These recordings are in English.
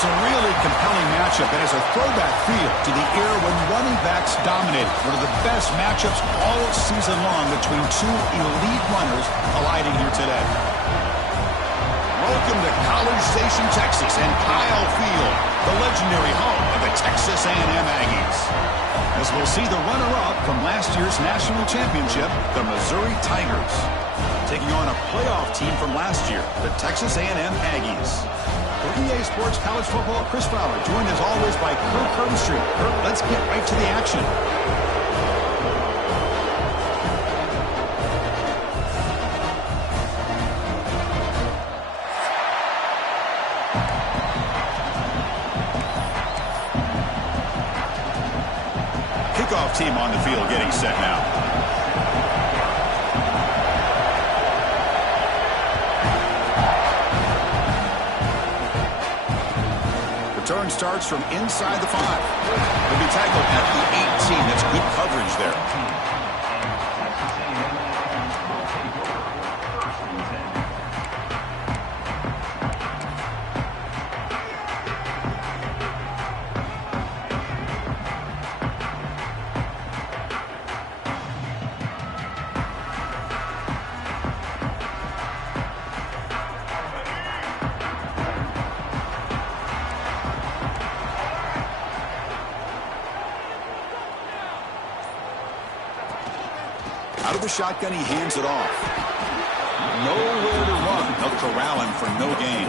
It's a really compelling matchup that has a throwback feel to the era when running backs dominated. One of the best matchups all season long between two elite runners colliding here today. Welcome to College Station, Texas, and Kyle Field, the legendary home of the Texas A&M Aggies. As we'll see the runner-up from last year's national championship, the Missouri Tigers, taking on a playoff team from last year, the Texas A&M Aggies. For EA Sports College Football, Chris Fowler, joined as always by Kirk Herbstreit. Kirk, let's get right to the action. Kickoff team on the field getting set now. Return starts from inside the 5. He'll be tackled at the 18. That's good coverage there. Out of the shotgun, he hands it off. Nowhere to run. They'll corral him for no gain.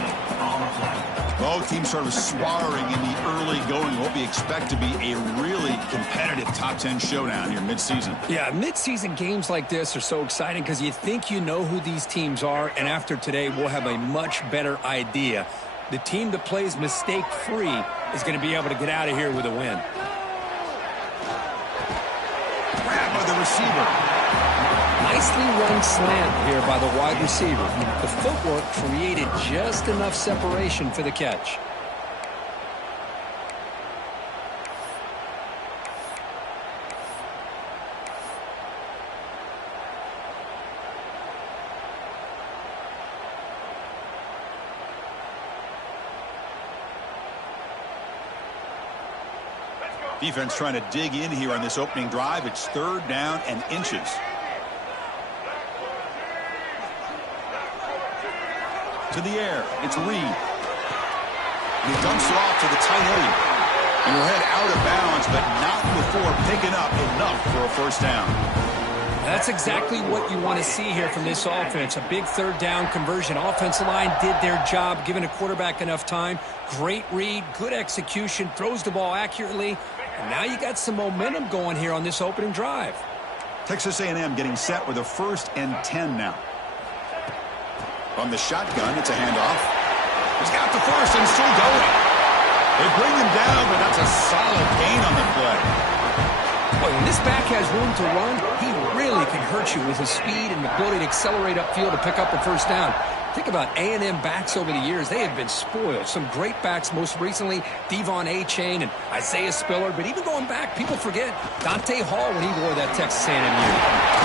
Both teams sort of sparring in the early going. What we expect to be a really competitive top 10 showdown here mid-season. Yeah, mid-season games like this are so exciting because you think you know who these teams are, and after today, we'll have a much better idea. The team that plays mistake-free is going to be able to get out of here with a win. Grab by the receiver. Nicely run slant here by the wide receiver. The footwork created just enough separation for the catch. Defense trying to dig in here on this opening drive. It's 3rd down and inches. To the air, it's Reed. And he dumps it off to the tight end. And he'll head out of bounds, but not before picking up enough for a first down. That's exactly what you want to see here from this offense. A big 3rd down conversion. Offensive line did their job, giving a quarterback enough time. Great read, good execution, throws the ball accurately. And now you got some momentum going here on this opening drive. Texas A&M getting set with a 1st and 10 now. From the shotgun, it's a handoff. He's got the first and still going. They bring him down, but that's a solid gain on the play. Boy, when this back has room to run, he really can hurt you with his speed and ability to accelerate upfield to pick up a first down. Think about A&M backs over the years. They have been spoiled. Some great backs, most recently Devon A-Chain and Isaiah Spiller. But even going back, people forget Dante Hall when he wore that Texas A&M uniform.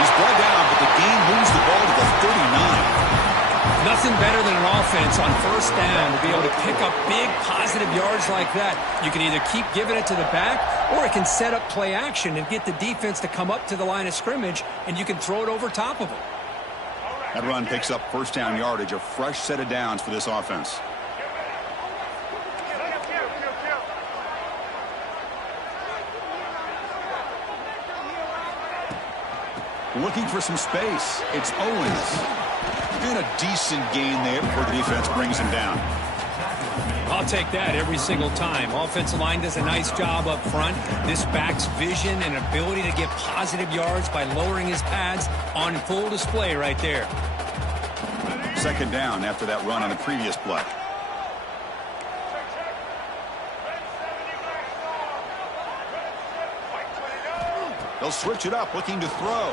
He's brought down, but the game moves the ball to the 39. Nothing better than an offense on 1st down to be able to pick up big positive yards like that. You can either keep giving it to the back, or it can set up play action and get the defense to come up to the line of scrimmage, and you can throw it over top of them. That run picks up 1st down yardage, a fresh set of downs for this offense. Looking for some space. It's Owens. And a decent gain there before the defense brings him down. I'll take that every single time. Offensive line does a nice job up front. This back's vision and ability to get positive yards by lowering his pads on full display right there. 2nd down after that run on the previous play. They'll switch it up, looking to throw.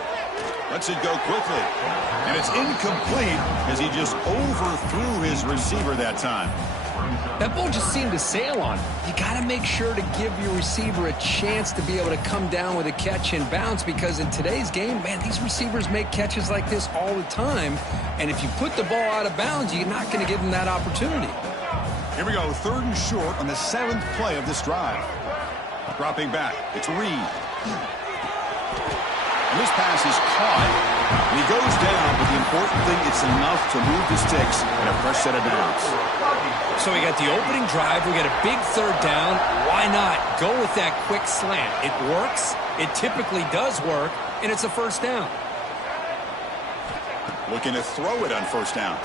Lets it go quickly. And it's incomplete as he just overthrew his receiver that time. That ball just seemed to sail on him. You got to make sure to give your receiver a chance to be able to come down with a catch and bounce, because in today's game, man, these receivers make catches like this all the time. And if you put the ball out of bounds, you're not going to give them that opportunity. Here we go, 3rd and short on the 7th play of this drive. Dropping back, it's Reed. And this pass is caught. And he goes down, but the important thing, it's enough to move the sticks and a fresh set of downs. So we got the opening drive. We got a big 3rd down. Why not go with that quick slant? It works. It typically does work, and it's a 1st down. Looking to throw it on 1st down.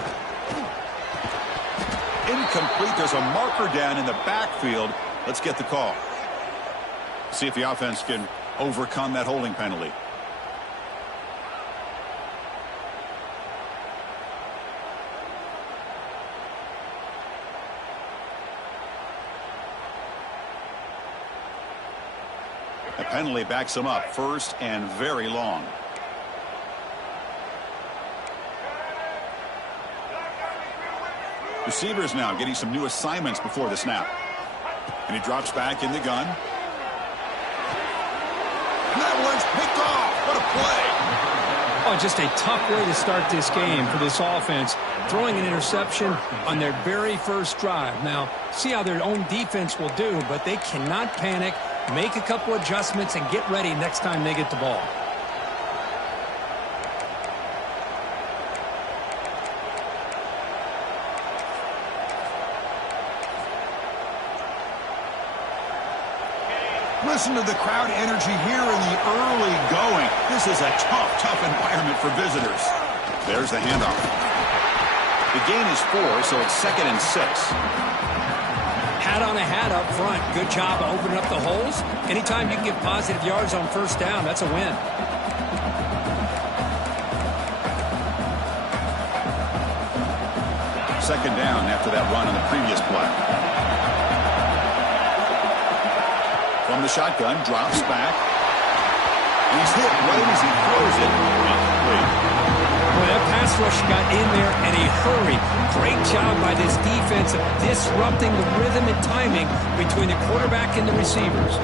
Incomplete. There's a marker down in the backfield. Let's get the call. See if the offense can overcome that holding penalty. The penalty backs him up 1st and very long. Receivers now getting some new assignments before the snap. And he drops back in the gun. And that one's picked off. What a play. Oh, just a tough way to start this game for this offense. Throwing an interception on their very 1st drive. Now, see how their own defense will do, but they cannot panic, make a couple adjustments, and get ready next time they get the ball. Listen to the crowd energy here in the early going. This is a tough environment for visitors. There's the handoff. The gain is 4, so it's 2nd and 6. Hat on a hat up front. Good job of opening up the holes. Anytime you can get positive yards on 1st down, that's a win. Second down after that run on the previous play. From the shotgun, drops back. And he's hit right as he throws it. Boy, that pass rush got in there in a hurry. Great job by this defense of disrupting the rhythm and timing between the quarterback and the receivers.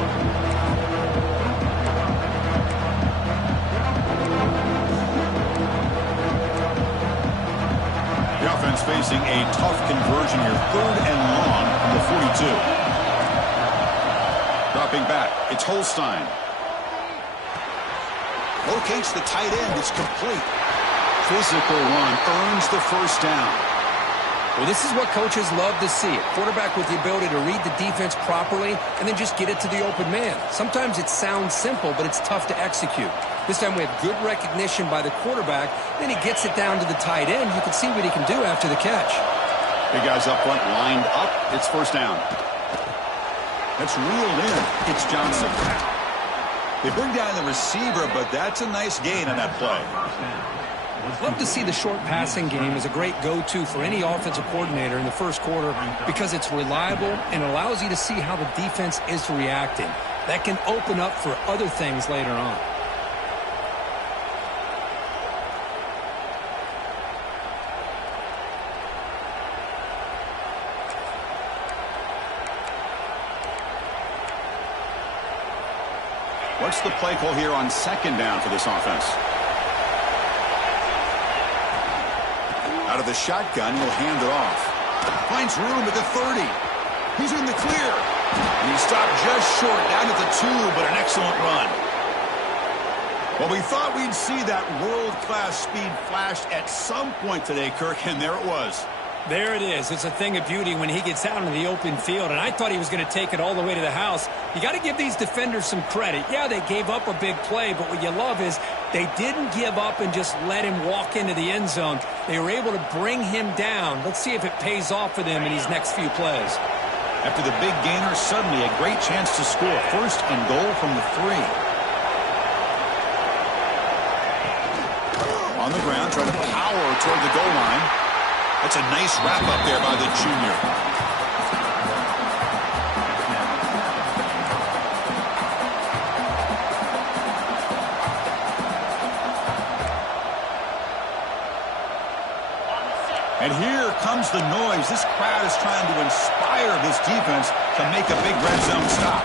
The offense facing a tough conversion here. 3rd and long from the 42. Dropping back, it's Holstein. Locates the tight end, it's complete. Physical run, earns the 1st down. Well, this is what coaches love to see. A quarterback with the ability to read the defense properly and then just get it to the open man. Sometimes it sounds simple, but it's tough to execute. This time we have good recognition by the quarterback. Then he gets it down to the tight end. You can see what he can do after the catch. Big guys up front lined up. It's 1st down. That's reeled in. It's Johnson. They bring down the receiver, but that's a nice gain on that play. Love to see the short passing game as a great go-to for any offensive coordinator in the 1st quarter because it's reliable and allows you to see how the defense is reacting. That can open up for other things later on. What's the play call here on 2nd down for this offense? Out of the shotgun, he'll hand it off. Finds room at the 30. He's in the clear. And he stopped just short, down at the 2, but an excellent run. Well, we thought we'd see that world-class speed flash at some point today, Kirk, and there it was. There it is. It's a thing of beauty when he gets out in the open field, and I thought he was going to take it all the way to the house. You got to give these defenders some credit. Yeah, they gave up a big play, but what you love is they didn't give up and just let him walk into the end zone. They were able to bring him down. Let's see if it pays off for them in these next few plays. After the big gainer, suddenly a great chance to score. 1st and goal from the 3. On the ground, trying to power toward the goal line. That's a nice wrap-up there by the junior. And here comes the noise. This crowd is trying to inspire this defense to make a big red zone stop.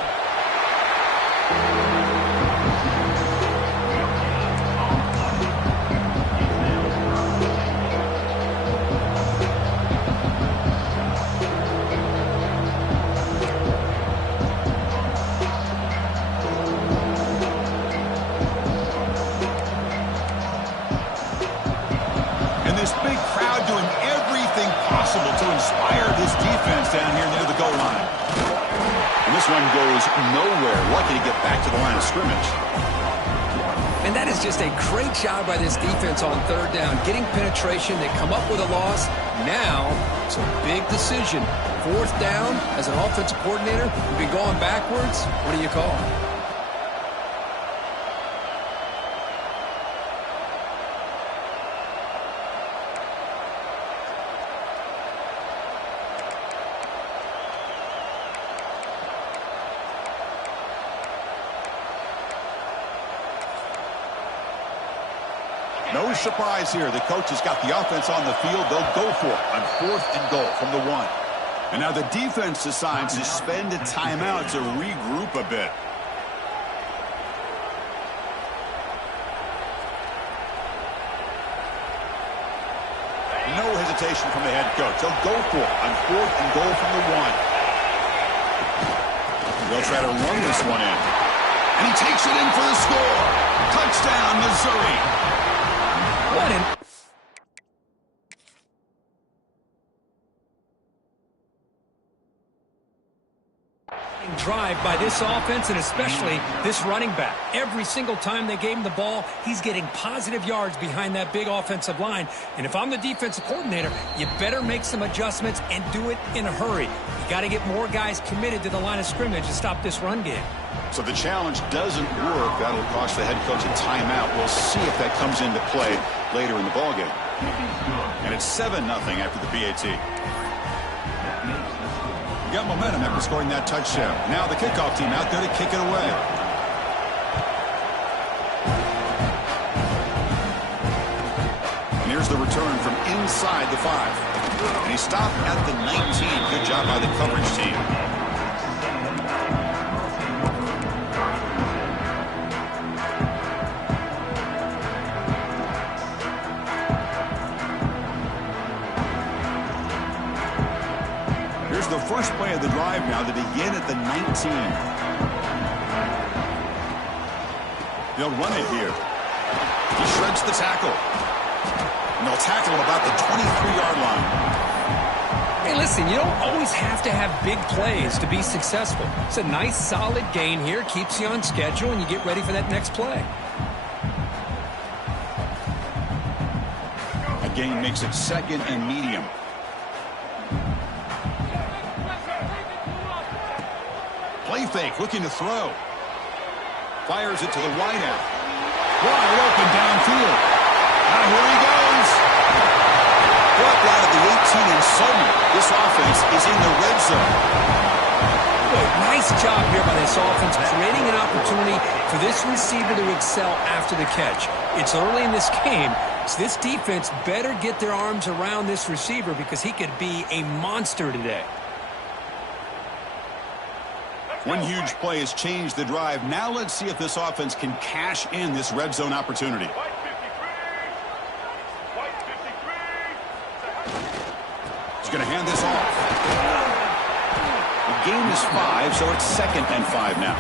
possible to inspire this defense down here near the goal line. And this one goes nowhere. Lucky to get back to the line of scrimmage. And that is just a great job by this defense on third down. Getting penetration, they come up with a loss. Now, it's a big decision. Fourth down, as an offensive coordinator, you've been going backwards. What do you call? No surprise here. The coach has got the offense on the field. They'll go for it on 4th and goal from the 1. And now the defense decides to spend a timeout to regroup a bit. No hesitation from the head coach. They'll go for it on 4th and goal from the 1. They'll try to run this one in. And he takes it in for the score. Touchdown, Missouri. What an drive by this offense, and especially this running back. Every single time they gave him the ball, he's getting positive yards behind that big offensive line. And if I'm the defensive coordinator, you better make some adjustments and do it in a hurry. You got to get more guys committed to the line of scrimmage to stop this run game. So the challenge doesn't work. That'll cost the head coach a timeout. We'll see if that comes into play later in the ballgame. And it's 7-0 after the PAT. You got momentum after scoring that touchdown. Now the kickoff team out there to kick it away. And here's the return from inside the 5. And he stopped at the 19. Good job by the coverage team. The first play of the drive now to begin at the 19. They'll run it here. He shreds the tackle. And they'll tackle him about the 23-yard line. Hey, listen, you don't always have to have big plays to be successful. It's a nice, solid gain here. Keeps you on schedule, and you get ready for that next play. A gain makes it 2nd and medium. Play fake, looking to throw. Fires it to the wideout. Wide open downfield. Now here he goes. Brought down at the 18, and suddenly this offense is in the red zone. Boy, nice job here by this offense, creating an opportunity for this receiver to excel after the catch. It's early in this game, so this defense better get their arms around this receiver because he could be a monster today. One huge play has changed the drive. Now let's see if this offense can cash in this red zone opportunity. He's going to hand this off. The game is 5, so it's 2nd and 5 now.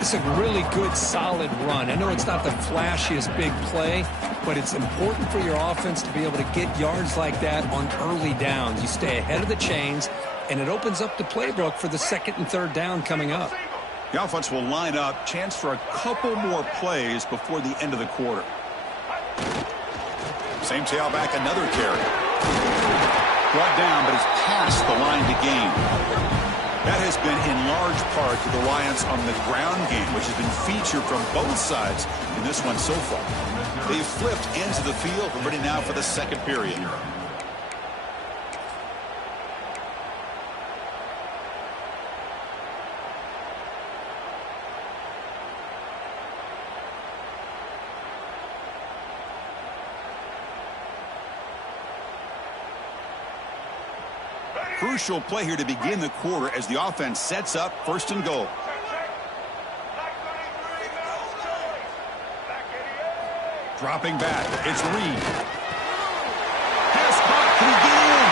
It's a really good, solid run. I know it's not the flashiest big play, but it's important for your offense to be able to get yards like that on early downs. You stay ahead of the chains, and it opens up the playbook for the 2nd and 3rd down coming up. The offense will line up. Chance for a couple more plays before the end of the quarter. Same tailback, another carry. Brought down, but it's past the line to gain. That has been in large part to the Lions on the ground game, which has been featured from both sides in this one so far. They've flipped into the field. We're ready now for the 2nd period. Crucial play here to begin the quarter as the offense sets up 1st and goal. Dropping back, it's Reed. Pass caught, can he get in?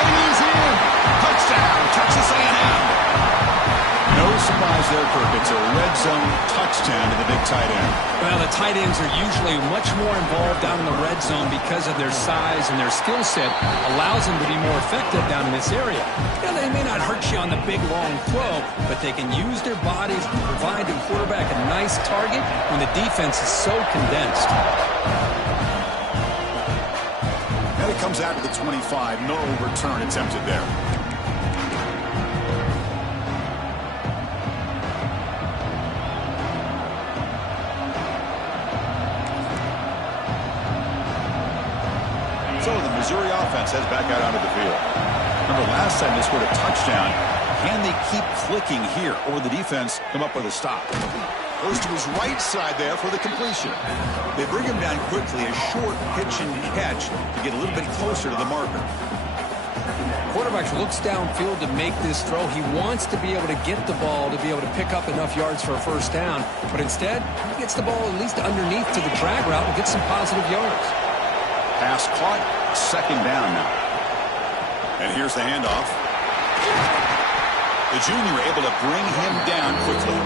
And he's in! Touchdown, Texas A&M! No surprise news there, Kirk. It's a red zone touchdown to the big tight end. Well, the tight ends are usually much more involved down in the red zone because of their size, and their skill set allows them to be more effective down in this area. You know, they may not hurt you on the big, long throw, but they can use their bodies to provide the quarterback a nice target when the defense is so condensed. And it comes out to the 25. No return attempted there. So the Missouri offense heads back out onto the field. Remember, last time they scored a touchdown. Can they keep clicking here, or will the defense come up with a stop? Goes to his right side there for the completion. They bring him down quickly, a short pitch and catch to get a little bit closer to the marker. Quarterback looks downfield to make this throw. He wants to be able to get the ball to be able to pick up enough yards for a first down, but instead, he gets the ball at least underneath to the drag route and gets some positive yards. Pass caught, second down now. And here's the handoff. The junior able to bring him down quickly.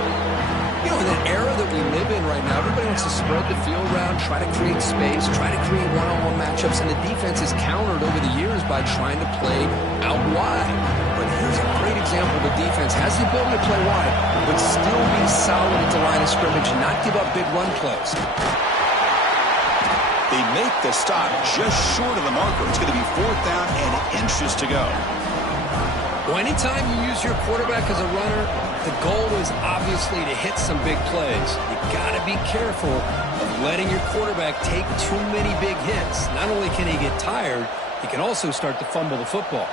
You know, in the era that we live in right now, everybody wants to spread the field around, try to create space, try to create one-on-one matchups, and the defense is countered over the years by trying to play out wide. But here's a great example. The defense has the ability to play wide, but still be solid at the line of scrimmage and not give up big run plays. They make the stop just short of the marker. It's going to be fourth down and inches to go. Well, anytime you use your quarterback as a runner, the goal is obviously to hit some big plays. You got to be careful of letting your quarterback take too many big hits. Not only can he get tired, he can also start to fumble the football.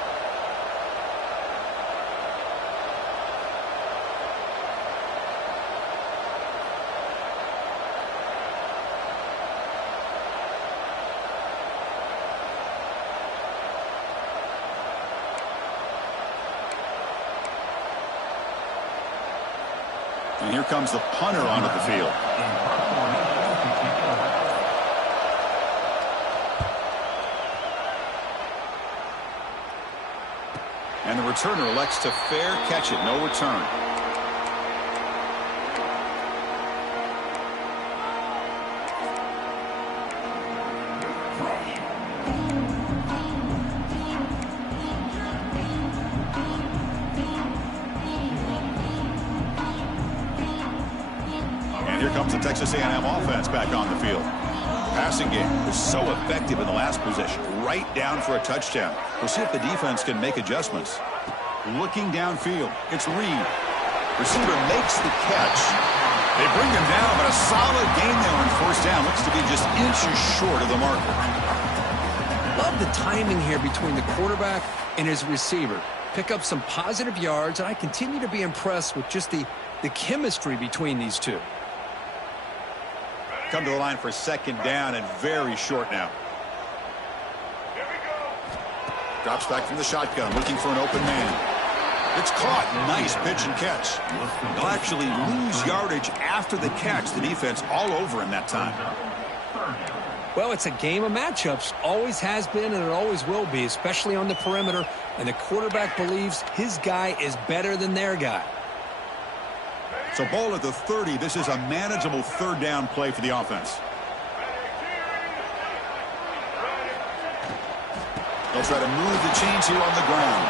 And here comes the punter onto the field. And the returner elects to fair catch it. No return. Here comes the Texas A&M offense back on the field. Passing game was so effective in the last possession, right down for a touchdown. We'll see if the defense can make adjustments. Looking downfield, it's Reed. Receiver makes the catch. They bring him down, but a solid gain there on first down. Looks to be just inches short of the marker. Love the timing here between the quarterback and his receiver. Pick up some positive yards, and I continue to be impressed with just the chemistry between these two. Come to the line for second down and very short now. Drops back from the shotgun, looking for an open man. It's caught. Nice pitch and catch. They'll actually lose yardage after the catch. The defense all over him that time. Well, it's a game of matchups. Always has been and it always will be, especially on the perimeter. And the quarterback believes his guy is better than their guy. So ball at the 30. This is a manageable third down play for the offense. They'll try to move the chains here on the ground.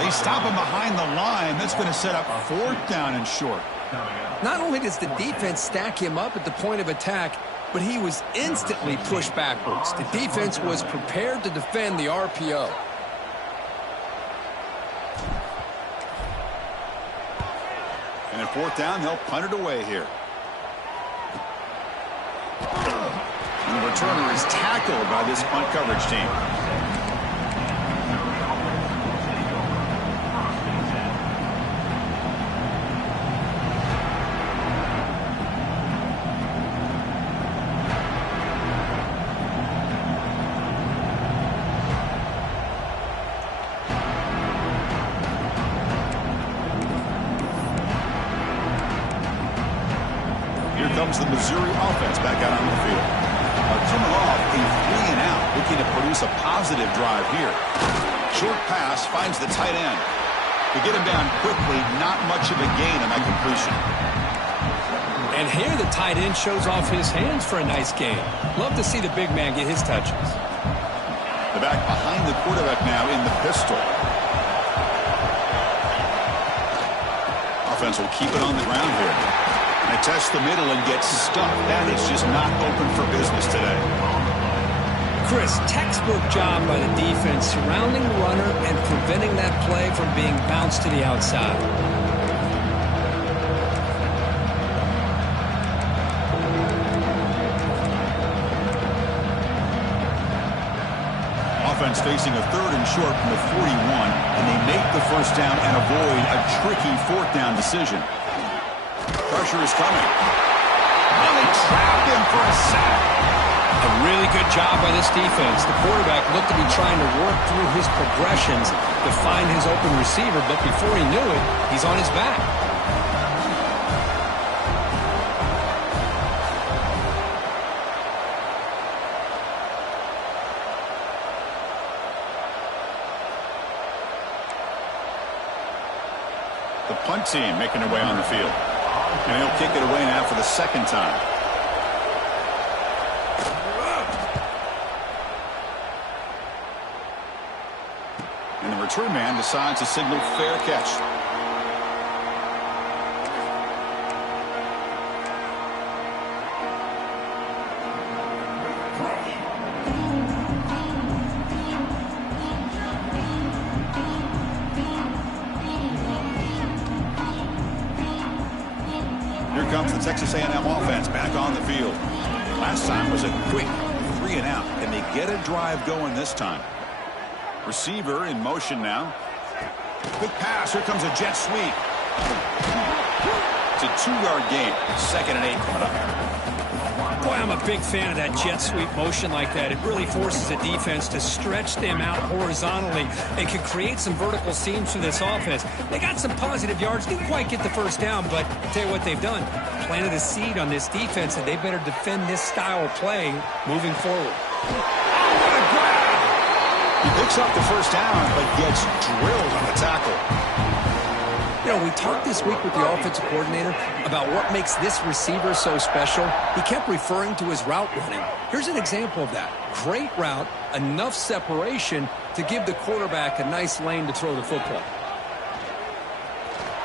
They stop him behind the line. That's going to set up fourth down and short. Not only does the defense stack him up at the point of attack, but he was instantly pushed backwards. The defense was prepared to defend the RPO. And at fourth down, they'll punt it away here. And the returner is tackled by this punt coverage team. Comes the Missouri offense back out on the field. Coming off a 3-and-out, looking to produce a positive drive here. Short pass finds the tight end. To get him down quickly, not much of a gain on that completion. And here the tight end shows off his hands for a nice gain. Love to see the big man get his touches. The back behind the quarterback now in the pistol. Offense will keep it on the ground here. They test the middle and get stuck. That is just not open for business today. Chris, textbook job by the defense surrounding the runner and preventing that play from being bounced to the outside. Offense facing a 3rd and short from the 41, and they make the first down and avoid a tricky 4th down decision. Pressure is coming. And they trap him for a sack. A really good job by this defense. The quarterback looked to be trying to work through his progressions to find his open receiver, but before he knew it, he's on his back. The punt team making their way on the field. And he'll kick it away now for the 2nd time. And the return man decides to signal fair catch. Here comes the Texas A&M offense back on the field. Last time was a quick 3 and out. Can they get a drive going this time? Receiver in motion now. Quick pass. Here comes a jet sweep. It's a 2-yard gain. 2nd and 8 coming up. Boy, I'm a big fan of that jet sweep motion like that. It really forces a defense to stretch them out horizontally and can create some vertical seams for this offense. They got some positive yards. Didn't quite get the first down, but I'll tell you what they've done. Planted a seed on this defense, and they better defend this style of play moving forward. He picks up the first down, but gets drilled on the tackle. You know, we talked this week with the offensive coordinator about what makes this receiver so special. He kept referring to his route running. Here's an example of that. Great route, enough separation to give the quarterback a nice lane to throw the football.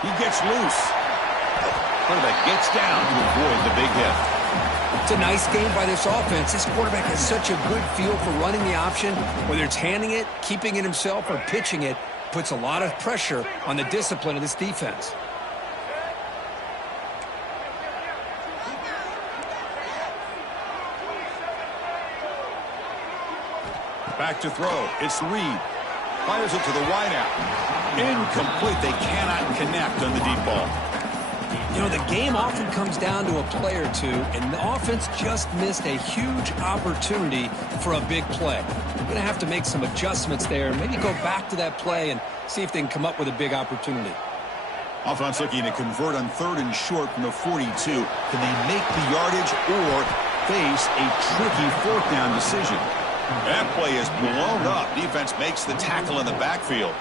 He gets loose. Quarterback gets down to avoid the big hit. It's a nice game by this offense. This quarterback has such a good feel for running the option. Whether it's handing it, keeping it himself, or pitching it, puts a lot of pressure on the discipline of this defense. Back to throw. It's Reed. Fires it to the wideout. Incomplete. They cannot connect on the deep ball. You know, the game often comes down to a play or two, and the offense just missed a huge opportunity for a big play. They're going to have to make some adjustments there, maybe go back to that play and see if they can come up with a big opportunity. Offense looking to convert on 3rd and short from the 42. Can they make the yardage or face a tricky 4th down decision? That play is blown up. Defense makes the tackle in the backfield.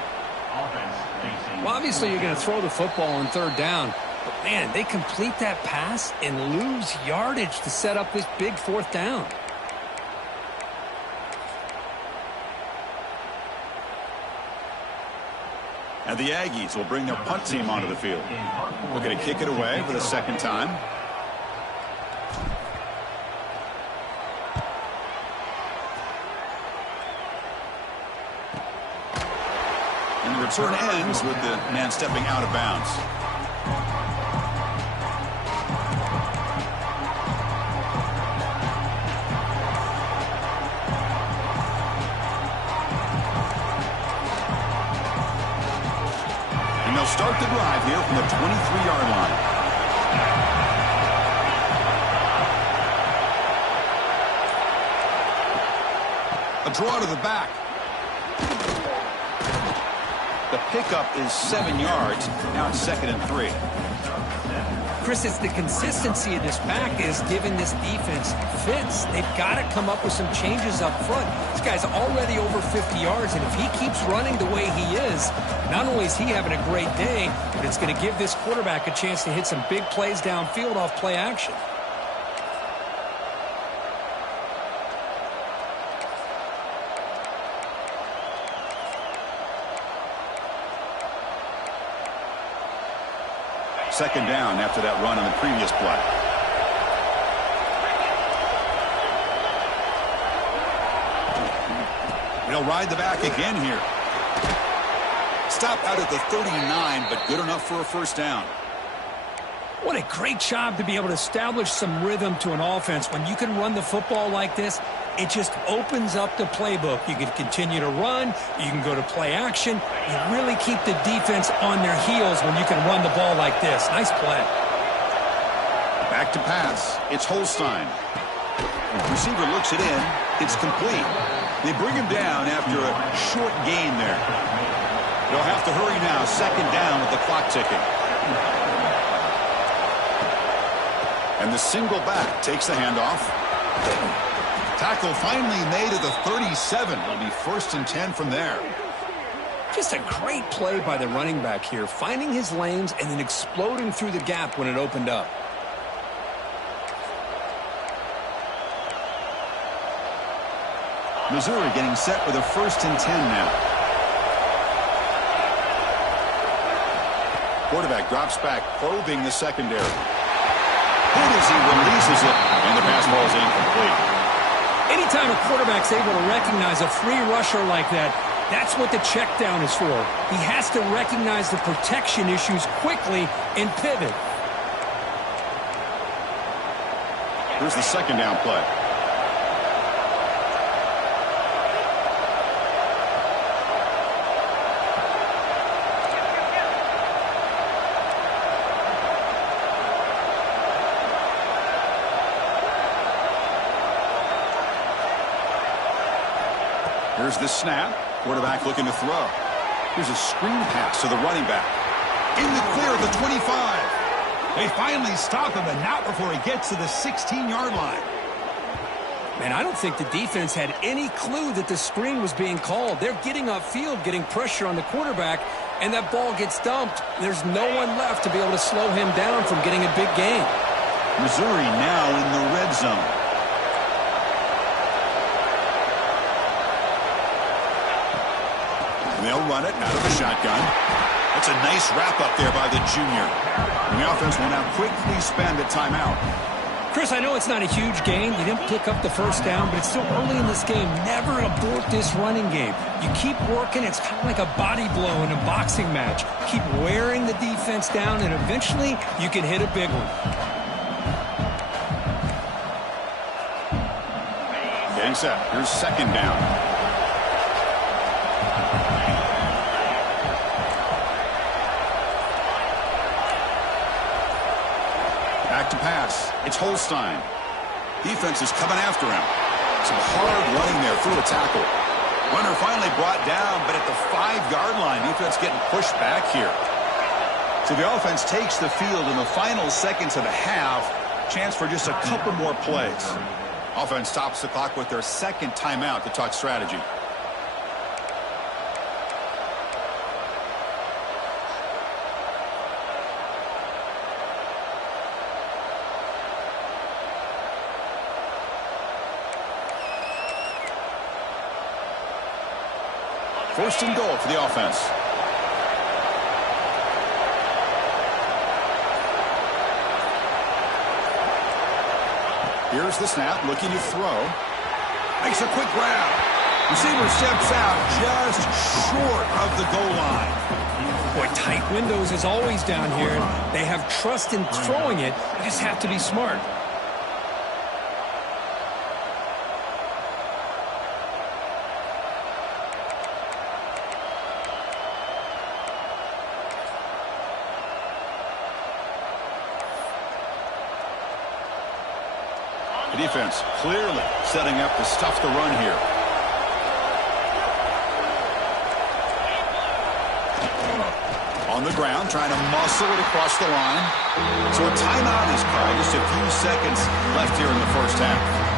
Well, obviously you're going to throw the football on 3rd down. But, man, they complete that pass and lose yardage to set up this big 4th down. And the Aggies will bring their punt team onto the field. Looking to kick it away for the 2nd time. And the return ends with the man stepping out of bounds. And they'll start the drive here from the 23-yard line. A draw to the back. The pickup is 7 yards. Now it's 2nd and 3. Chris, it's the consistency of this back is giving this defense fits. They've got to come up with some changes up front. This guy's already over 50 yards, and if he keeps running the way he is, not only is he having a great day, but it's going to give this quarterback a chance to hit some big plays downfield off play action. Second down after that run on the previous play. They'll ride the back again here. Stop out at the 39, but good enough for a first down. What a great job to be able to establish some rhythm to an offense. When you can run the football like this, it just opens up the playbook. You can continue to run. You can go to play action. You really keep the defense on their heels when you can run the ball like this. Nice play. Back to pass. It's Holstein. Receiver looks it in. It's complete. They bring him down after a short gain there. They'll have to hurry now. Second down with the clock ticking. And the single back takes the handoff. Tackle finally made at the 37. It'll be 1st and 10 from there. Just a great play by the running back here, finding his lanes and then exploding through the gap when it opened up. Missouri getting set with a 1st and 10 now. Quarterback drops back, probing the secondary. Good as he releases it, and the pass ball is incomplete. Anytime a quarterback's able to recognize a free rusher like that, that's what the check down is for. He has to recognize the protection issues quickly and pivot. Here's the second down play. Here's the snap. Quarterback looking to throw. Here's a screen pass to the running back. In the clear at the 25. They finally stop him, and not before he gets to the 16-yard line. Man, I don't think the defense had any clue that the screen was being called. They're getting upfield, getting pressure on the quarterback, and that ball gets dumped. There's no one left to be able to slow him down from getting a big gain. Missouri now in the red zone. They'll run it out of the shotgun. That's a nice wrap up there by the junior. And the offense will now quickly spend a timeout. Chris, I know it's not a huge gain. You didn't pick up the first down, but it's still early in this game. Never abort this running game. You keep working. It's kind of like a body blow in a boxing match. Keep wearing the defense down, and eventually you can hit a big one. Getting set. Here's second down. Back to pass. It's Holstein. Defense is coming after him. Some hard running there through a tackle. Runner finally brought down, but at the 5-yard line, defense getting pushed back here. So the offense takes the field in the final seconds of the half. Chance for just a couple more plays. Offense stops the clock with their second timeout to talk strategy. First and goal for the offense. Here's the snap, looking to throw. Makes a quick grab. Receiver steps out just short of the goal line. Boy, tight windows is always down here. They have trust in throwing it. You just have to be smart. The defense clearly setting up to stuff the run here. On the ground, trying to muscle it across the line. So a timeout is called. Just a few seconds left here in the first half.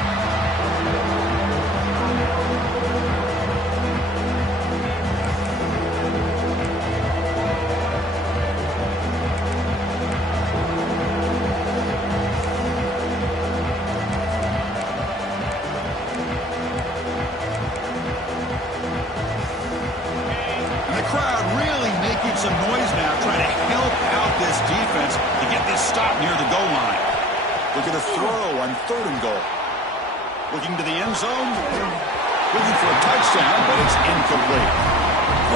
Some noise now trying to help out this defense to get this stop near the goal line. Look at a throw on 3rd and goal. Looking to the end zone. Looking for a touchdown, but it's incomplete.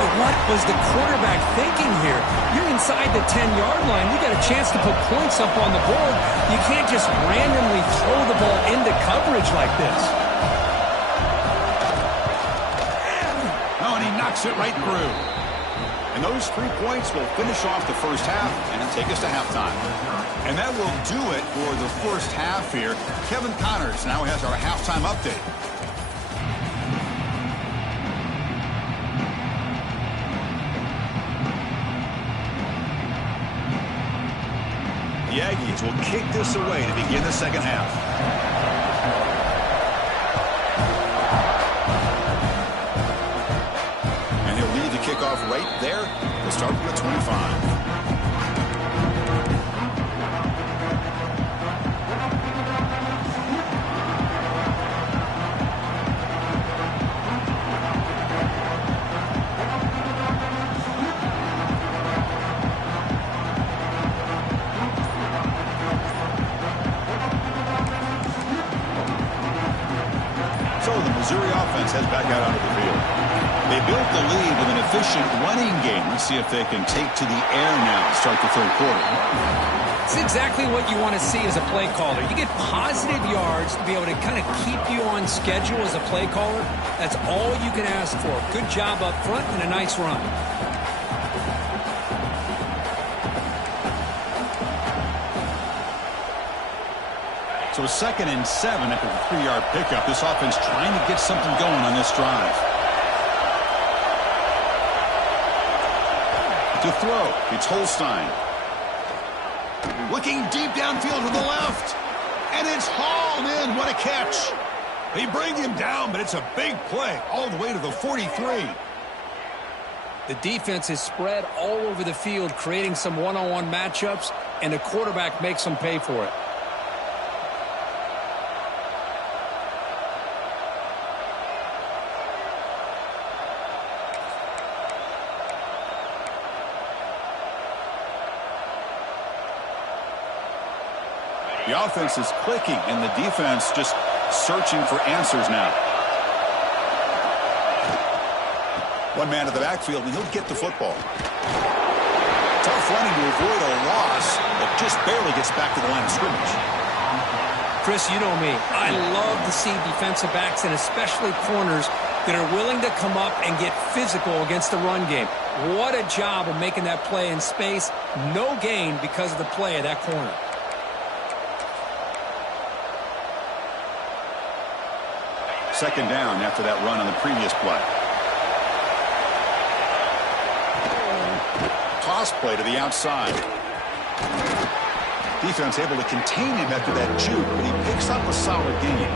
But what was the quarterback thinking here? You're inside the 10-yard line. You got a chance to put points up on the board. You can't just randomly throw the ball into coverage like this. No, and he knocks it right through. And those 3 points will finish off the first half and take us to halftime. And that will do it for the first half here. Kevin Connors now has our halftime update. The Aggies will kick this away to begin the second half. Kickoff right there to start with 25. So the Missouri offense heads back out onto the field. They built the lead with an efficient running game. Let's see if they can take to the air now to start the third quarter. It's exactly what you want to see as a play caller. You get positive yards to be able to kind of keep you on schedule as a play caller. That's all you can ask for. Good job up front and a nice run. So 2nd and 7 after the 3-yard pickup. This offense trying to get something going on this drive. To throw, it's Holstein. Looking deep downfield to the left. And it's hauled in. What a catch. They bring him down, but it's a big play all the way to the 43. The defense is spread all over the field, creating some one-on-one matchups, and the quarterback makes them pay for it. The offense is clicking, and the defense just searching for answers now. One man in the backfield, and he'll get the football. Tough running to avoid a loss, but just barely gets back to the line of scrimmage. Chris, you know me. I love to see defensive backs, and especially corners, that are willing to come up and get physical against the run game. What a job of making that play in space. No gain because of the play of that corner. Second down after that run on the previous play. Toss play to the outside. Defense able to contain him after that juke, but he picks up a solid gain.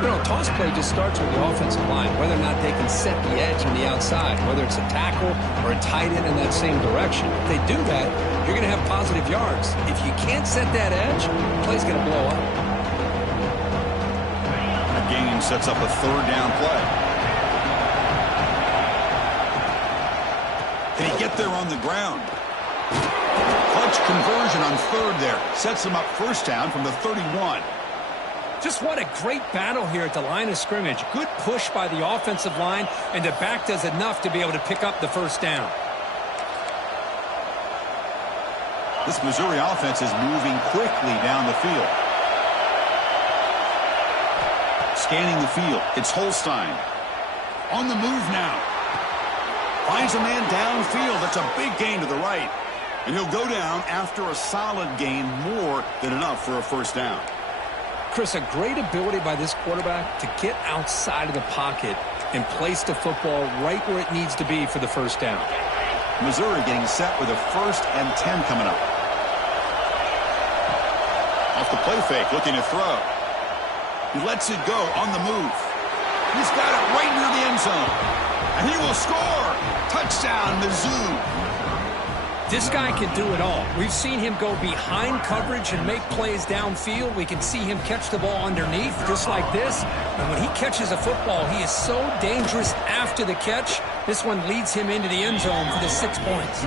You know, toss play just starts with the offensive line, whether or not they can set the edge on the outside, whether it's a tackle or a tight end in that same direction. If they do that, you're going to have positive yards. If you can't set that edge, the play's going to blow up. Gain sets up a 3rd down play. Can he get there on the ground? Clutch conversion on 3rd there. Sets him up 1st down from the 31. Just what a great battle here at the line of scrimmage. Good push by the offensive line, and the back does enough to be able to pick up the 1st down. This Missouri offense is moving quickly down the field. Scanning the field. It's Holstein. On the move now. Finds a man downfield. That's a big gain to the right. And he'll go down after a solid gain, more than enough for a 1st down. Chris, a great ability by this quarterback to get outside of the pocket, and place the football right where it needs to be for the first down. Missouri getting set with a 1st and 10 coming up. Off the play fake, looking to throw. He lets it go on the move. He's got it right near the end zone. And he will score. Touchdown, Mizzou. This guy can do it all. We've seen him go behind coverage and make plays downfield. We can see him catch the ball underneath, just like this. And when he catches a football, he is so dangerous after the catch. This one leads him into the end zone for the 6 points.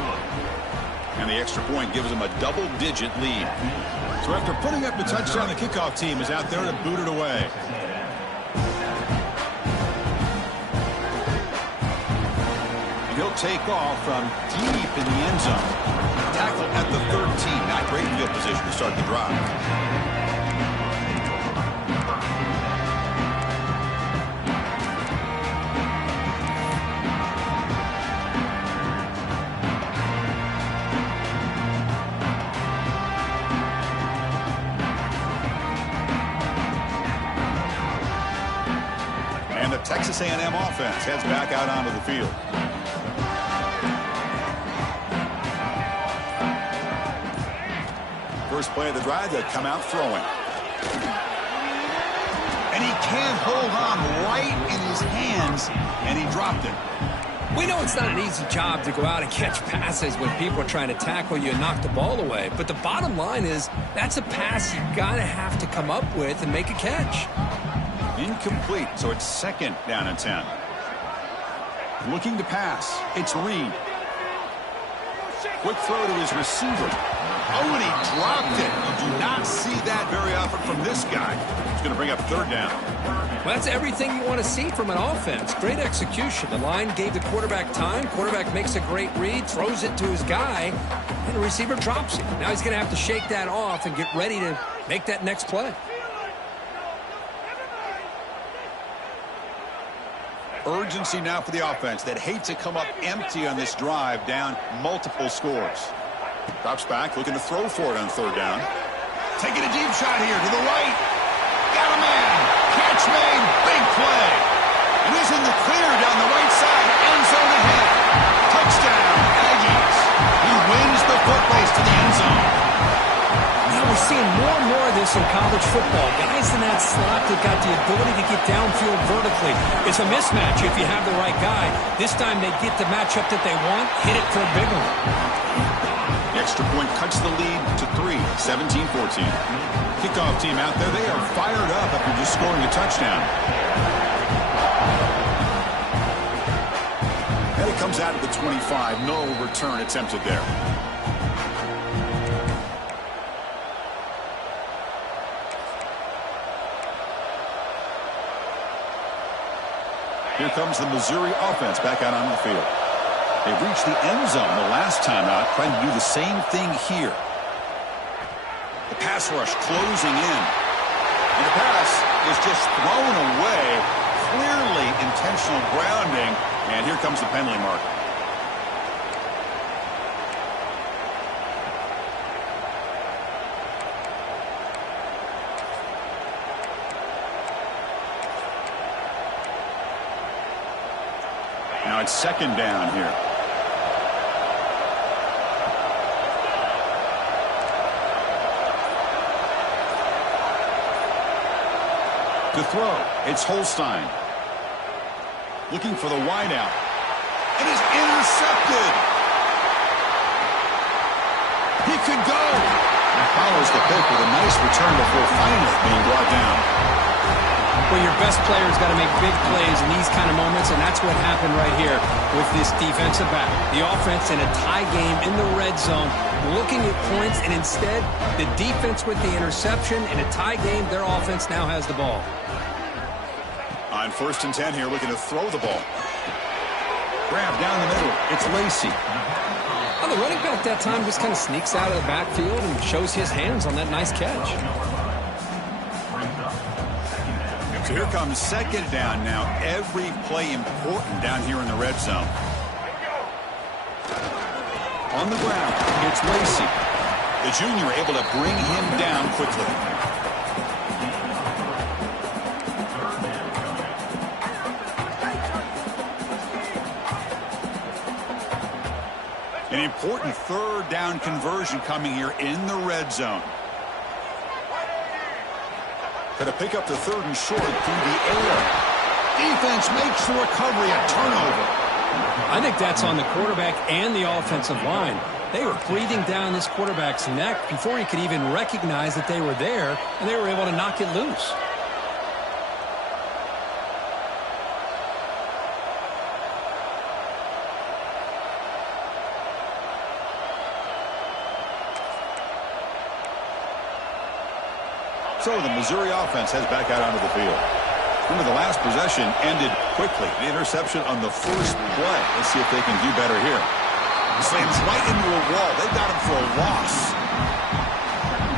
And the extra point gives him a double-digit lead. So after putting up the touchdown, the kickoff team is out there to boot it away. He'll take off from deep in the end zone. Tackle at the 13. Not great field position to start the drive. And the Texas A&M offense heads back out onto the field. First play of the drive, they come out throwing. And he can't hold on right in his hands, and he dropped it. We know it's not an easy job to go out and catch passes when people are trying to tackle you and knock the ball away. But the bottom line is that's a pass you got to have to come up with and make a catch. Incomplete, so it's 2nd down and 10. Looking to pass. It's Reed. Quick throw to his receiver. Oh, and he dropped it. You do not see that very often from this guy. He's going to bring up 3rd down. Well, that's everything you want to see from an offense. Great execution. The line gave the quarterback time. Quarterback makes a great read, throws it to his guy, and the receiver drops it. Now he's going to have to shake that off and get ready to make that next play. Urgency now for the offense that hates to come up empty on this drive, down multiple scores. Drops back, looking to throw for it on 3rd down. Taking a deep shot here to the right. Got a man. Catch made. Big play. And he's in the clear down the right side. End zone ahead. Touchdown, Aggies. He wins the foot race to the end zone. Now we're seeing more and more of this in college football. Guys in that slot that got the ability to get downfield vertically. It's a mismatch if you have the right guy. This time they get the matchup that they want, hit it for a big one. The extra point cuts the lead to 3, 17-14. Kickoff team out there, they are fired up after just scoring a touchdown. And it comes out of the 25. No return attempted there. Here comes the Missouri offense back out on the field. They reached the end zone the last time out, trying to do the same thing here. The pass rush closing in. And the pass is just thrown away. Clearly intentional grounding. And here comes the penalty mark. Now it's 2nd down here. To throw, it's Holstein. Looking for the wideout. It is intercepted. He could go. And follows the pick with a nice return before finally being brought down. Well, your best player's got to make big plays in these kind of moments, and that's what happened right here with this defensive back. The offense in a tie game in the red zone, looking at points, and instead, the defense with the interception. In a tie game, their offense now has the ball. On 1st and 10 here, looking to throw the ball. Grab down the middle. It's Lacey. Well, the running back that time just kind of sneaks out of the backfield and shows his hands on that nice catch. So here comes 2nd down now. Every play important down here in the red zone. On the ground, it's Lacey. The junior able to bring him down quickly. An important third down conversion coming here in the red zone. Going to pick up the 3rd and short through the air. Defense makes the recovery a turnover. I think that's on the quarterback and the offensive line. They were breathing down this quarterback's neck before he could even recognize that they were there, and they were able to knock it loose. So the Missouri offense heads back out onto the field. Remember, the last possession ended quickly. The interception on the first play. Let's see if they can do better here. Slams right into a wall. They got him for a loss.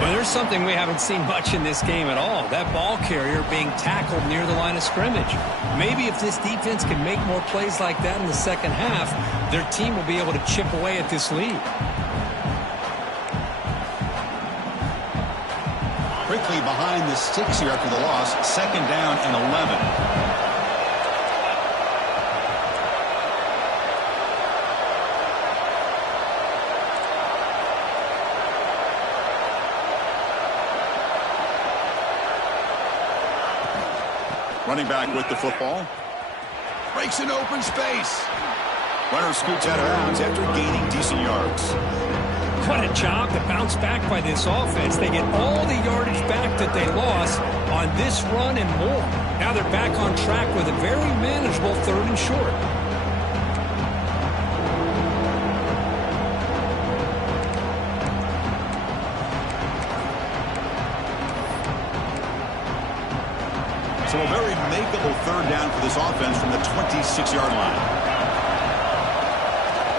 Well, there's something we haven't seen much in this game at all. That ball carrier being tackled near the line of scrimmage. Maybe if this defense can make more plays like that in the second half, their team will be able to chip away at this lead. Quickly behind the sticks here after the loss. 2nd down and 11. Running back with the football. Breaks an open space. Runner scoots out of bounds after gaining decent yards. What a job to bounce back by this offense. They get all the yardage back that they lost on this run and more. Now they're back on track with a very manageable 3rd and short. So a very makeable 3rd down for this offense from the 26-yard line.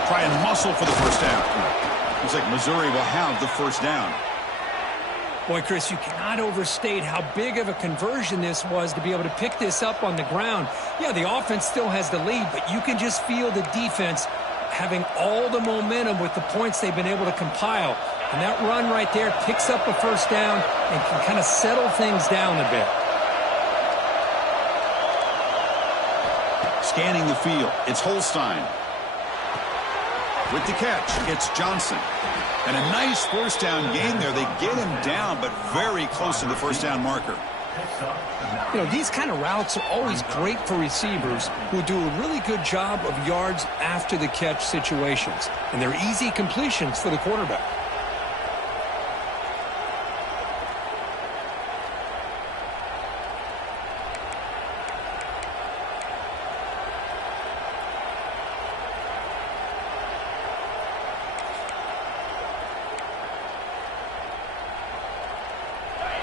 Try and muscle for the first down. Looks like Missouri will have the first down. Boy, Chris, you cannot overstate how big of a conversion this was to be able to pick this up on the ground. Yeah, the offense still has the lead, but you can just feel the defense having all the momentum with the points they've been able to compile. And that run right there picks up a first down and can kind of settle things down a bit. Scanning the field, it's Holstein. With the catch, it's Johnson. And a nice first down gain there. They get him down, but very close to the first down marker. You know, these kind of routes are always great for receivers who do a really good job of yards after the catch situations. And they're easy completions for the quarterback.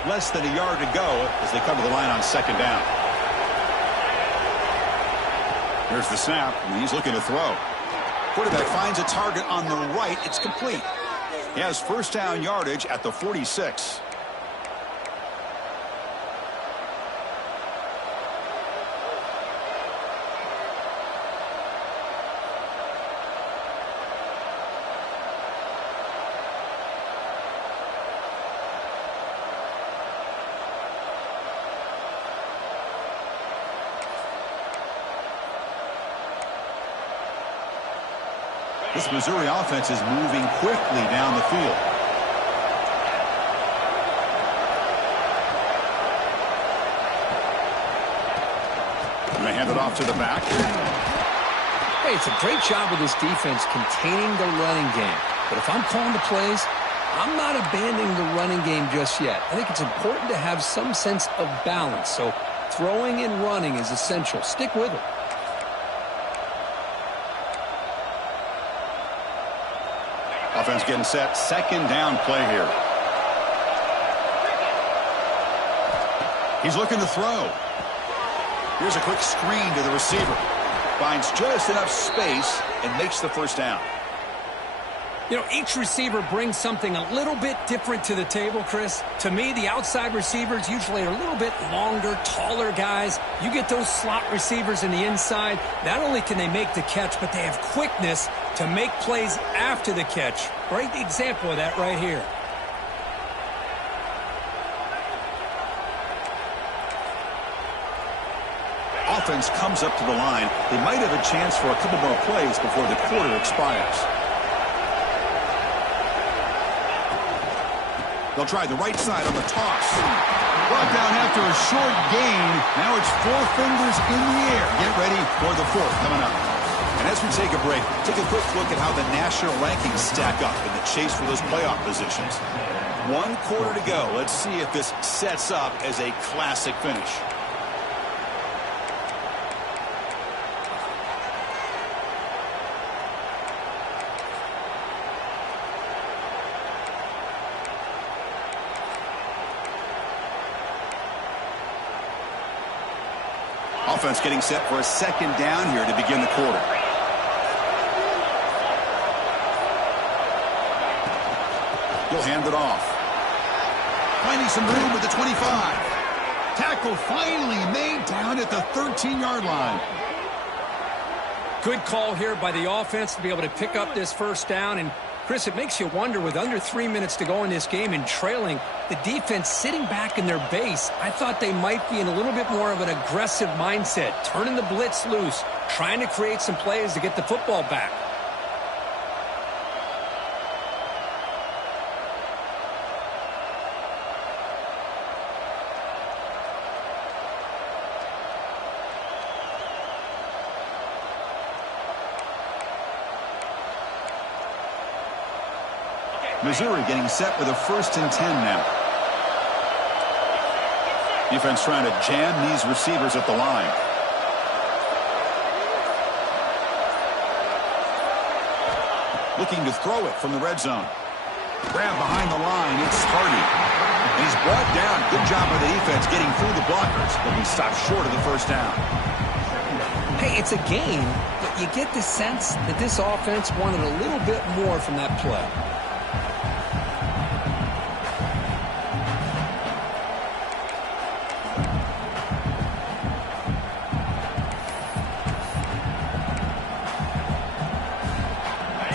Less than a yard to go as they come to the line on 2nd down. Here's the snap, and he's looking to throw. Quarterback finds a target on the right. It's complete. He has first down yardage at the 46. This Missouri offense is moving quickly down the field. Going to hand it off to the back. Hey, it's a great job of this defense containing the running game. But if I'm calling the plays, I'm not abandoning the running game just yet. I think it's important to have some sense of balance. So throwing and running is essential. Stick with it. Offense getting set. 2nd down play here. He's looking to throw. Here's a quick screen to the receiver. Finds just enough space and makes the first down. You know, each receiver brings something a little bit different to the table, Chris. To me, the outside receivers usually are a little bit longer, taller guys. You get those slot receivers in the inside. Not only can they make the catch, but they have quickness to make plays after the catch. Great example of that right here. Offense comes up to the line. They might have a chance for a couple more plays before the quarter expires. They'll try the right side on the toss. Brought down after a short gain. Now it's 4 fingers in the air. Get ready for the 4th coming up. And as we take a break, take a quick look at how the national rankings stack up in the chase for those playoff positions. 1 quarter to go. Let's see if this sets up as a classic finish. Offense getting set for a 2nd down here to begin the quarter. He'll hand it off. Finding some room with the 25. Tackle finally made down at the 13-yard line. Good call here by the offense to be able to pick up this 1st down. And, Chris, it makes you wonder, with under 3 minutes to go in this game and trailing, the defense sitting back in their base, I thought they might be in a little bit more of an aggressive mindset, turning the blitz loose, trying to create some plays to get the football back. Missouri getting set with a 1st and 10 now. Defense trying to jam these receivers at the line. Looking to throw it from the red zone. Grab behind the line. It's Hardy. And he's brought down. Good job by the defense getting through the blockers, but he stopped short of the 1st down. Hey, it's a game, but you get the sense that this offense wanted a little bit more from that play.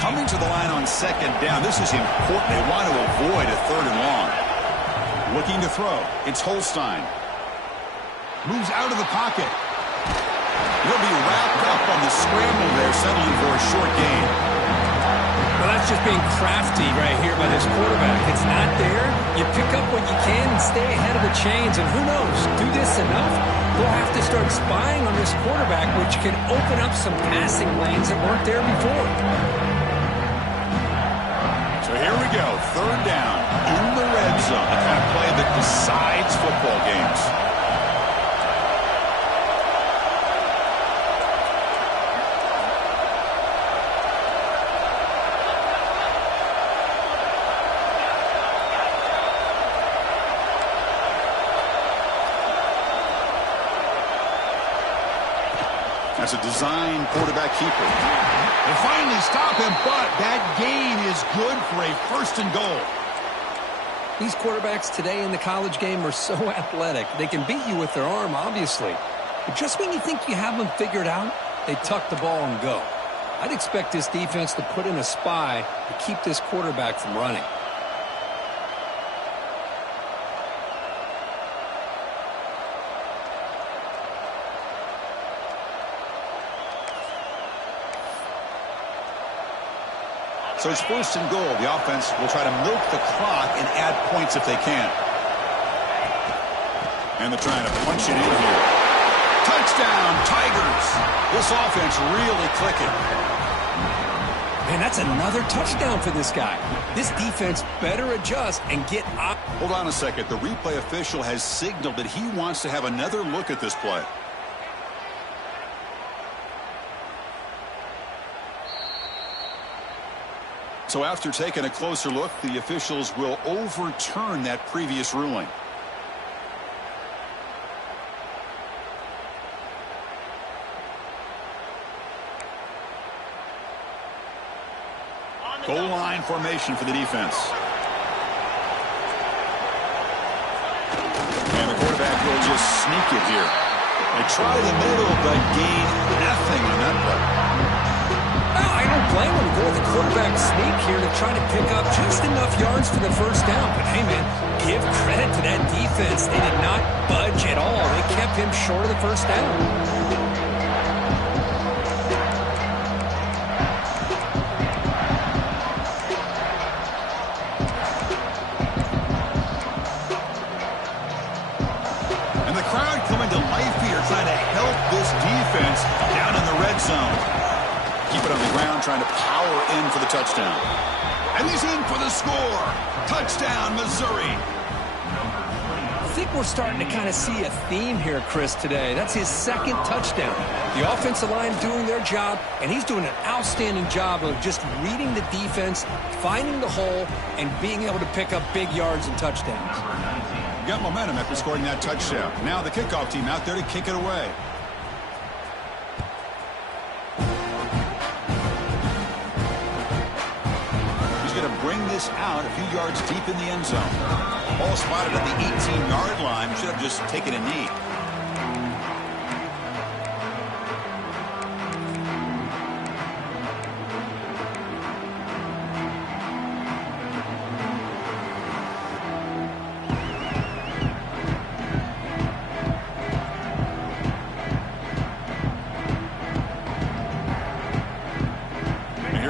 Coming to the line on 2nd down. This is important. They want to avoid a 3rd and long. Looking to throw. It's Holstein. Moves out of the pocket. He'll be wrapped up on the scramble there, settling for a short gain. Well, that's just being crafty right here by this quarterback. It's not there. You pick up what you can and stay ahead of the chains. And who knows, do this enough, they'll have to start spying on this quarterback, which can open up some passing lanes that weren't there before. So here we go, 3rd down in the red zone, the kind of play that decides football games. That's a design quarterback keeper. They finally stop him, but that gain is good for a 1st and goal. These quarterbacks today in the college game are so athletic. They can beat you with their arm, obviously. But just when you think you have them figured out, they tuck the ball and go. I'd expect this defense to put in a spy to keep this quarterback from running. So it's 1st and goal. The offense will try to milk the clock and add points if they can. And they're trying to punch it in here. Touchdown, Tigers. This offense really clicking. Man, that's another touchdown for this guy. This defense better adjust and get up. Hold on a second. The replay official has signaled that he wants to have another look at this play. So after taking a closer look, the officials will overturn that previous ruling. Goal line formation for the defense. And the quarterback will just sneak it here. They try the middle, but gain nothing on that play. I don't blame them to go with the quarterback sneak here to try to pick up just enough yards for the 1st down. But, hey, man, give credit to that defense. They did not budge at all. They kept him short of the 1st down. power in for the touchdown. And he's in for the score. Touchdown, Missouri. I think we're starting to kind of see a theme here, Chris, today. That's his second touchdown. The offensive line doing their job, and he's doing an outstanding job of just reading the defense, finding the hole, and being able to pick up big yards and touchdowns. Got momentum after scoring that touchdown. Now the kickoff team out there to kick it away. He's going to bring this out a few yards deep in the end zone. Ball spotted at the 18-yard line. Should have just taken a knee.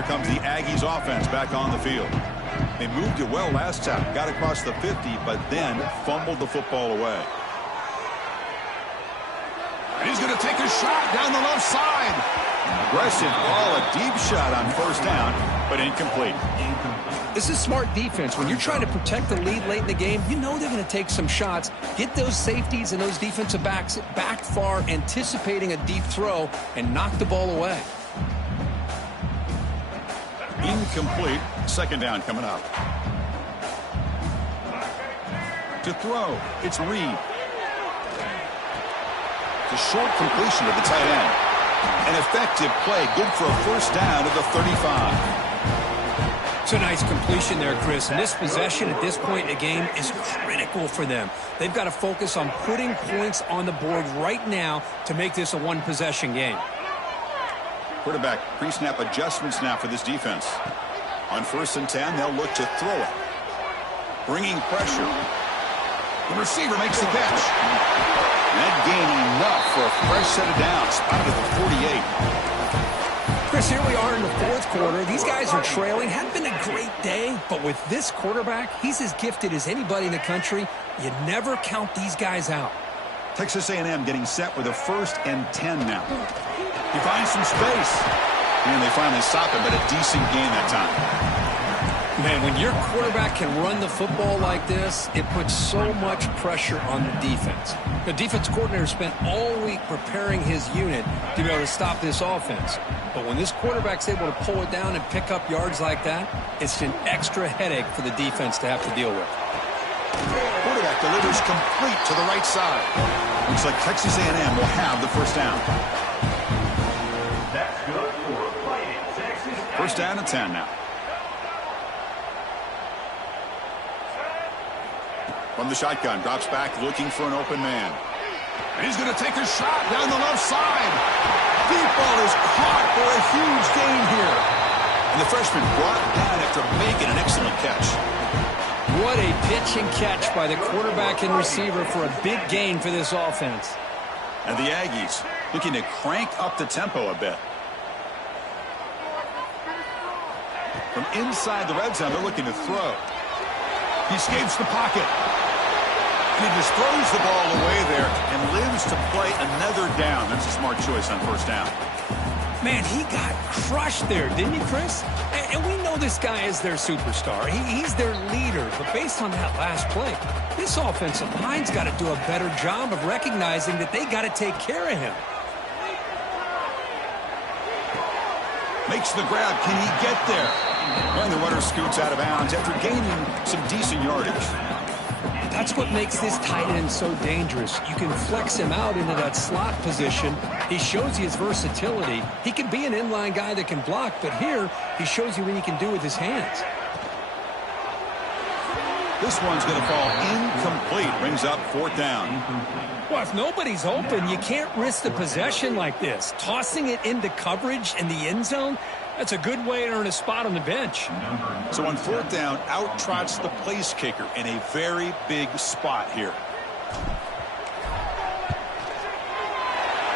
Comes the Aggies offense back on the field. They moved it well last time, got across the 50, but then fumbled the football away. And he's going to take a shot down the left side. Aggressive ball, a deep shot on first down, but incomplete. This is smart defense. When you're trying to protect the lead late in the game, you know they're going to take some shots, get those safeties and those defensive backs back far, anticipating a deep throw, and knock the ball away. Incomplete. Second down coming up. To throw, it's Reed. It's a short completion to the tight end. An effective play, good for a first down at the 35. It's a nice completion there, Chris. And this possession at this point in the game is critical for them. They've got to focus on putting points on the board right now to make this a one-possession game. Quarterback pre-snap adjustments now for this defense. On 1st and 10, they'll look to throw it. Bringing pressure. The receiver makes the catch. And that gain enough for a fresh set of downs. Spotted at the 48. Chris, here we are in the fourth quarter. These guys are trailing. Hadn't been a great day, but with this quarterback, he's as gifted as anybody in the country. You never count these guys out. Texas A&M getting set with a 1st and 10 now. He finds some space. And they finally stop him, but a decent gain that time. Man, when your quarterback can run the football like this, it puts so much pressure on the defense. The defense coordinator spent all week preparing his unit to be able to stop this offense. But when this quarterback's able to pull it down and pick up yards like that, it's an extra headache for the defense to have to deal with. Quarterback delivers complete to the right side. Looks like Texas A&M will have the first down. First down and 10 now. From the shotgun, drops back looking for an open man. And he's going to take a shot down the left side. Deep ball is caught for a huge gain here. And the freshman brought down after making an excellent catch. What a pitch and catch by the quarterback and receiver for a big gain for this offense. And the Aggies looking to crank up the tempo a bit. From inside the red zone, they're looking to throw. He escapes the pocket. And he just throws the ball away there and lives to play another down. That's a smart choice on first down. Man, he got crushed there, didn't he, Chris? And we know this guy is their superstar. He's their leader. But based on that last play, this offensive line's got to do a better job of recognizing that they got to take care of him. Makes the grab. Can he get there? And the runner scoots out of bounds after gaining some decent yardage. That's what makes this tight end so dangerous. You can flex him out into that slot position. He shows you his versatility. He can be an inline guy that can block, but here he shows you what he can do with his hands. This one's going to fall incomplete. Brings up 4th down. Well, if nobody's open, you can't risk the possession like this. Tossing it into coverage in the end zone, that's a good way to earn a spot on the bench. So on 4th down, out trots the place kicker in a very big spot here.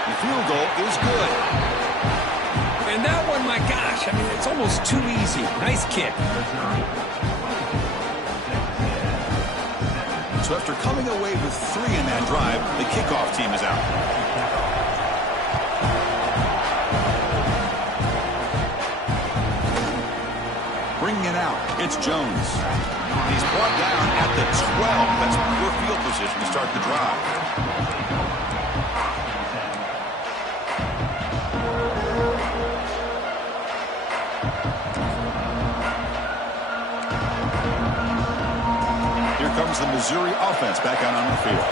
The field goal is good. And that one, my gosh, I mean, it's almost too easy. Nice kick. So after coming away with 3 in that drive, the kickoff team is out. Bringing it out, it's Jones. He's brought down at the 12. That's poor field position to start the drive. Here comes the Missouri offense back out on the field.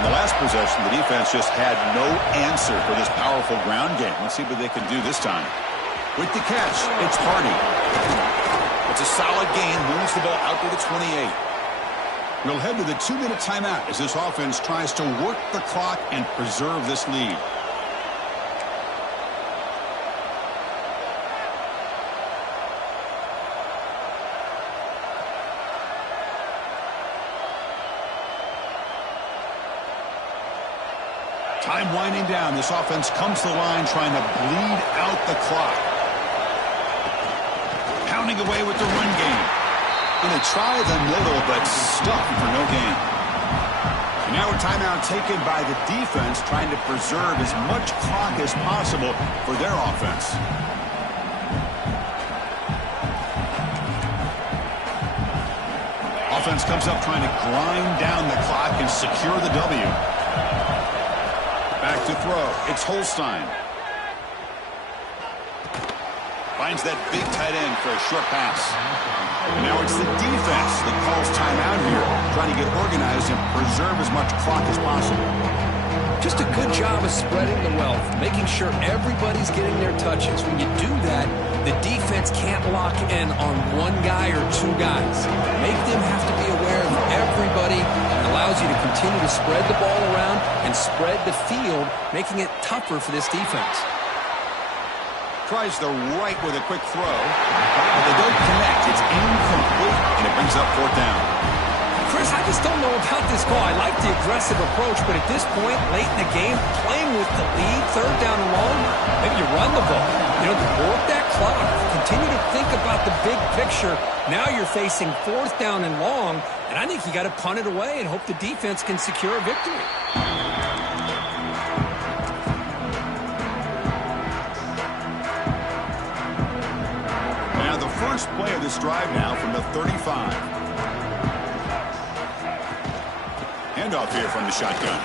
In the last possession, the defense just had no answer for this powerful ground game. Let's see what they can do this time. With the catch, it's Hardy. It's a solid gain, moves the ball out to the 28. We'll head to the 2-minute timeout as this offense tries to work the clock and preserve this lead. Time winding down. This offense comes to the line trying to bleed out the clock. Pounding away with the run game. Going to try the middle, but stuck for no gain. And now a timeout taken by the defense trying to preserve as much clock as possible for their offense. Offense comes up trying to grind down the clock and secure the W. Back to throw. It's Holstein. Finds that big tight end for a short pass. And now it's the defense that calls timeout here, trying to get organized and preserve as much clock as possible. Just a good job of spreading the wealth, making sure everybody's getting their touches. When you do that, the defense can't lock in on one guy or two guys. Make them have to be aware of everybody. It allows you to continue to spread the ball around and spread the field, making it tougher for this defense. Tries the right with a quick throw. But they don't connect. It's incomplete, and it brings up fourth down. Chris, I just don't know about this call. I like the aggressive approach, but at this point, late in the game, playing with the lead, third down and long, maybe you run the ball. You know, work that clock. Continue to think about the big picture. Now you're facing fourth down and long, and I think you got to punt it away and hope the defense can secure a victory. First play of this drive now from the 35. Handoff here from the shotgun.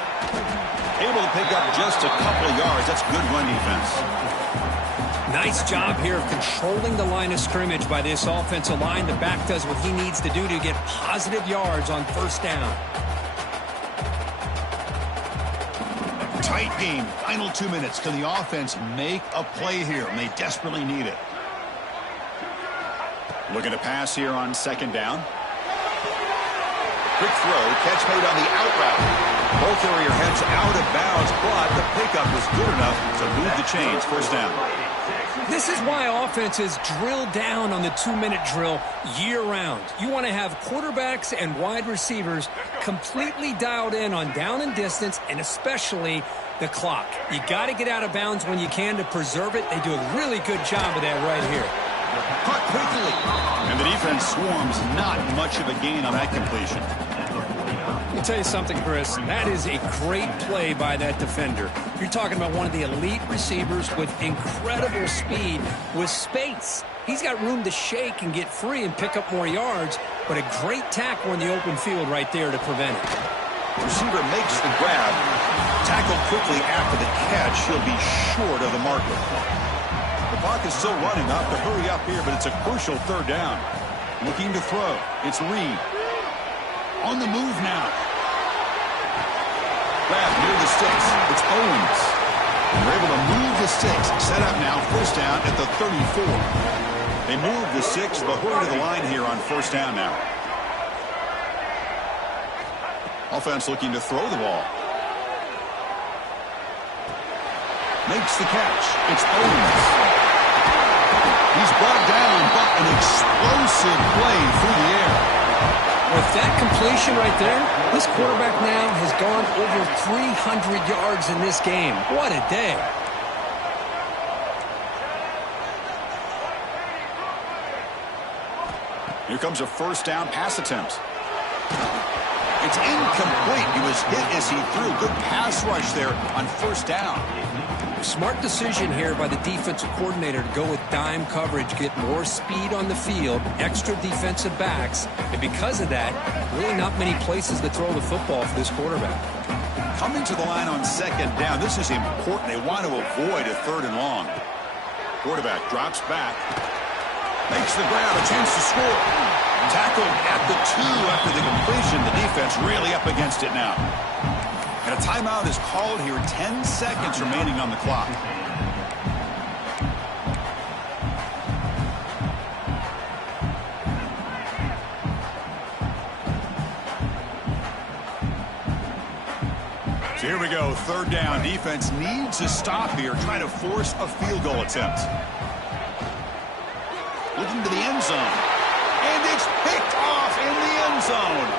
Able to pick up just a couple of yards. That's good run defense. Nice job here of controlling the line of scrimmage by this offensive line. The back does what he needs to do to get positive yards on first down. Tight game. Final 2 minutes. Can the offense make a play here? And they desperately need it. Looking to pass here on second down. Quick throw, catch made on the out route. Ball carrier heads out of bounds, but the pickup was good enough to move the chains. First down. This is why offenses drill down on the 2-minute drill year-round. You want to have quarterbacks and wide receivers completely dialed in on down and distance, and especially the clock. You got to get out of bounds when you can to preserve it. They do a really good job of that right here. Caught quickly. And the defense swarms. Not much of a gain on that completion. Let me tell you something, Chris. That is a great play by that defender. You're talking about one of the elite receivers with incredible speed, with space. He's got room to shake and get free and pick up more yards, but a great tackle in the open field right there to prevent it. Receiver makes the grab. Tackled quickly after the catch. He'll be short of the marker. The clock is still running. Up to hurry up here, but it's a crucial third down. Looking to throw. It's Reed. On the move now. Grab near the sticks. It's Owens. And they're able to move the sticks. Set up now. First down at the 34. They move the six. They'll hurry to the line here on first down now. Offense looking to throw the ball. Makes the catch. It's Owens. He's brought down, but an explosive play through the air. With that completion right there, this quarterback now has gone over 300 yards in this game. What a day. Here comes a first down pass attempt. It's incomplete. He was hit as he threw. Good pass rush there on first down. Smart decision here by the defensive coordinator to go with dime coverage, get more speed on the field, extra defensive backs, and because of that, really not many places to throw the football for this quarterback. Coming to the line on second down, this is important. They want to avoid a 3rd and long. Quarterback drops back, makes the grab, a chance to score. Tackled at the 2 after the completion. The defense really up against it now. And a timeout is called here. 10 seconds remaining on the clock. So here we go. 3rd down. Defense needs a stop here. Trying to force a field goal attempt. Looking to the end zone. And it's picked off in the end zone.